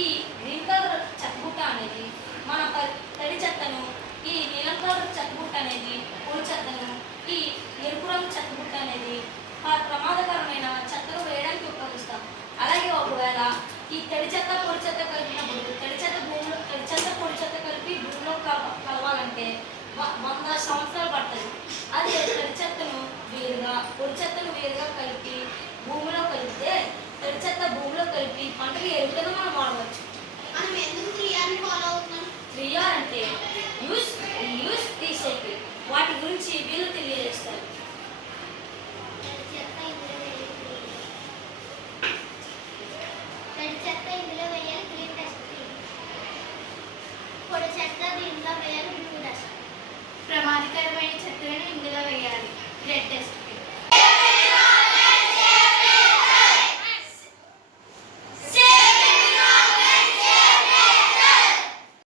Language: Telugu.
ఈ గ్రీన్ కలర్ చెత్తబుట్ట అనేది మన తడి చెత్తను, ఈ నీలం కలర్ చెత్తబుట్ట అనేది పొడి చెత్తను, ఈ ఎరుపు రంగు చెత్తబుట్ట అనేది ప్రమాదకరమైన చెత్తను వేయడానికి ఉపయోగిస్తాం. అలాగే ఒకవేళ ఈ తడి చెత్త పొడి చెత్త కలిపినప్పుడు తడి చెత్త పొడి చెత్త కలిపి భూమిలో కలవాలంటే 100 సంవత్సరాలు పడుతుంది. అదే తడి చెత్తను వేరుగా పొడి చెత్తను వేరుగా కలిపి భూమిలో కలిపితే తడి చెత్త భూమిలో కలిపి పంటకి ఎరువులను మనం వాడవచ్చు. మనం ఎందుకు 3R ఫాలో అవుతున్నాం? 3R అంటే యూస్, రీయూస్, రీసైకిల్. వాటి గురించి వీళ్ళు తెలియజేస్తారు. తడి చెత్త ఇందులో వేయాలి, గ్రీన్ డస్ట్. పొడి చెత్త దీంట్లో వేయాలి, బ్లూ డస్ట్. ప్రమాదకరమైన చెత్తలను ఇందులో